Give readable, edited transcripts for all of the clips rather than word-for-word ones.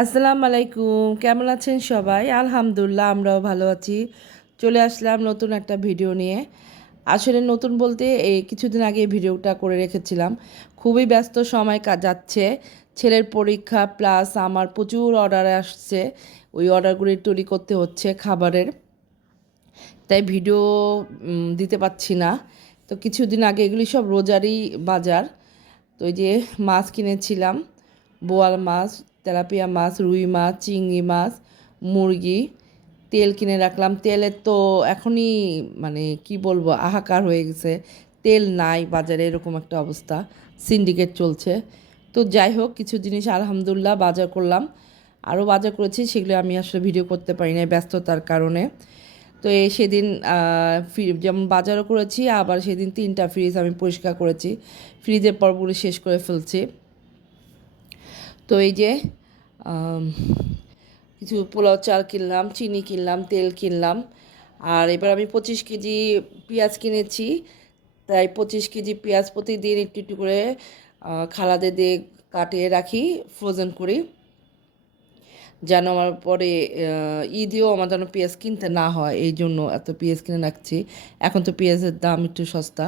আসসালামু আলাইকুম, কেমন আছেন সবাই? আলহামদুলিল্লাহ, আমরাও ভালো আছি। চলে আসলাম নতুন একটা ভিডিও নিয়ে। আসলে নতুন বলতে এই কিছুদিন আগে ভিডিওটা করে রেখেছিলাম। খুবই ব্যস্ত সময় যাচ্ছে। ছেলের পরীক্ষা প্লাস আমার প্রচুর অর্ডার আসছে। ওই অর্ডারগুলি তৈরি করতে হচ্ছে খাবারের। তাই ভিডিও দিতে পারছি না। তো কিছুদিন আগে এগুলি সব রোজারই বাজার। তো এই যে মাছ কিনেছিলাম, বোয়াল মাছ, তেলাপিয়া মাছ, রুই মাছ, চিংড়ি মাছ, মুরগি। তেল কিনে রাখলাম। তেলের তো এখনই মানে কি বলবো, হাহাকার হয়ে গেছে। তেল নাই বাজারে, এরকম একটা অবস্থা। সিন্ডিকেট চলছে। তো যাই হোক, কিছু জিনিস আলহামদুলিল্লাহ বাজার করলাম। আরও বাজার করেছি, সেগুলো আমি আসলে ভিডিও করতে পারি না ব্যস্ততার কারণে। তো সেদিন যেমন বাজারও করেছি, আবার সেদিন 3টা ফ্রিজ আমি পরিষ্কার করেছি। ফ্রিজের পর্বগুলো শেষ করে ফেলছি। তো এই যে আম, কিছু পোলাও চাল কিনলাম, চিনি কিনলাম, তেল কিনলাম। আর এবার আমি 25 কেজি পেঁয়াজ কিনেছি। তাই 25 কেজি পেঁয়াজ প্রতিদিন একটু একটু করে খালাদে দিয়ে কাটিয়ে রাখি, ফ্রোজেন করি, যেন আমার পরে ঈদেও আমার যেন পেঁয়াজ কিনতে না হয়। এই জন্য এত পেঁয়াজ কিনে রাখছি। এখন তো পেঁয়াজের দাম একটু সস্তা।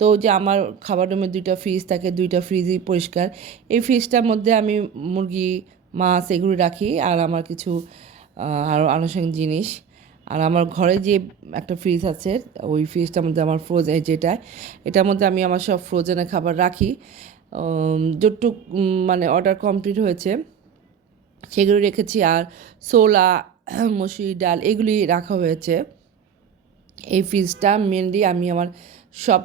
তো যে আমার খাবার রুমে 2টা ফ্রিজ থাকে, 2টা ফ্রিজই পরিষ্কার। এই ফ্রিজটার মধ্যে আমি মুরগি, মাছ এগুলো রাখি, আর আমার কিছু আরও আনুষঙ্গিক জিনিস। আর আমার ঘরে যে একটা ফ্রিজ আছে, ওই ফ্রিজটার মধ্যে আমার ফ্রোজেন যেটা, এটার মধ্যে আমি আমার সব ফ্রোজেনের খাবার রাখি। যতটুক মানে অর্ডার কমপ্লিট হয়েছে সেগুলো রেখেছি। আর ছোলা, মসুরি ডাল এগুলি রাখা হয়েছে। এই ফ্রিজটা মেনলি আমি আমার সব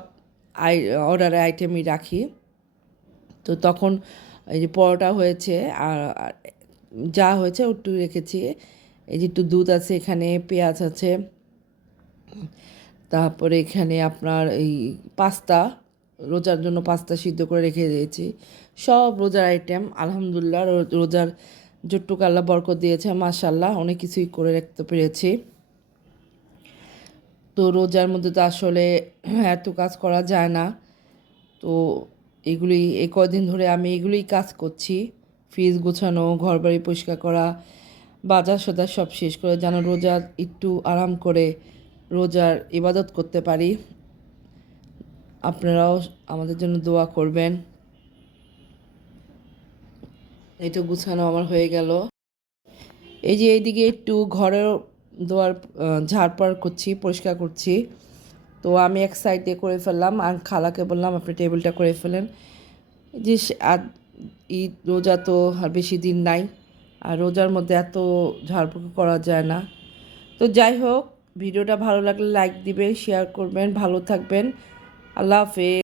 অর্ডারের আইটেমই রাখি। তো তখন এই যে পরোটা হয়েছে, আর যা হয়েছে একটু রেখেছি। এই যে একটু দুধ আছে, এখানে পেঁয়াজ আছে, তারপরে এখানে আপনার এই পাস্তা, রোজার জন্য পাস্তা সিদ্ধ করে রেখে দিয়েছি। সব রোজার আইটেম আলহামদুলিল্লাহ। রোজার জট্টুক আল্লাহ বরকত দিয়েছে, মাশাল্লাহ, অনেক কিছুই করে রাখতে পেরেছি। তো রোজার মধ্যে তো আসলে এত কাজ করা যায় না। তো এগুলি এই কদিন ধরে আমি এগুলিই কাজ করছি। ফ্রিজ গোছানো, ঘরবাড়ি পরিষ্কার করা, বাজার সদার সব শেষ করে যেন রোজার একটু আরাম করে রোজার ইবাদত করতে পারি। আপনারাও আমাদের জন্য দোয়া করবেন। এই তো গুছানো আমার হয়ে গেল। এই যে এইদিকে একটু ঘরের দোয়ার ঝাড়পাড় করছি, পরিষ্কার করছি। তো আমি এক সাইডে করে ফেললাম, আর খালাকে বললাম আপনি টেবিলটা করে ফেলেন। যে আর ঈদ রোজা তো আর বেশি দিন নাই, আর রোজার মধ্যে এত ঝাড়ফুঁক করা যায় না। তো যাই হোক, ভিডিওটা ভালো লাগলে লাইক দিবেন, শেয়ার করবেন, ভালো থাকবেন। আল্লাহ হাফেজ।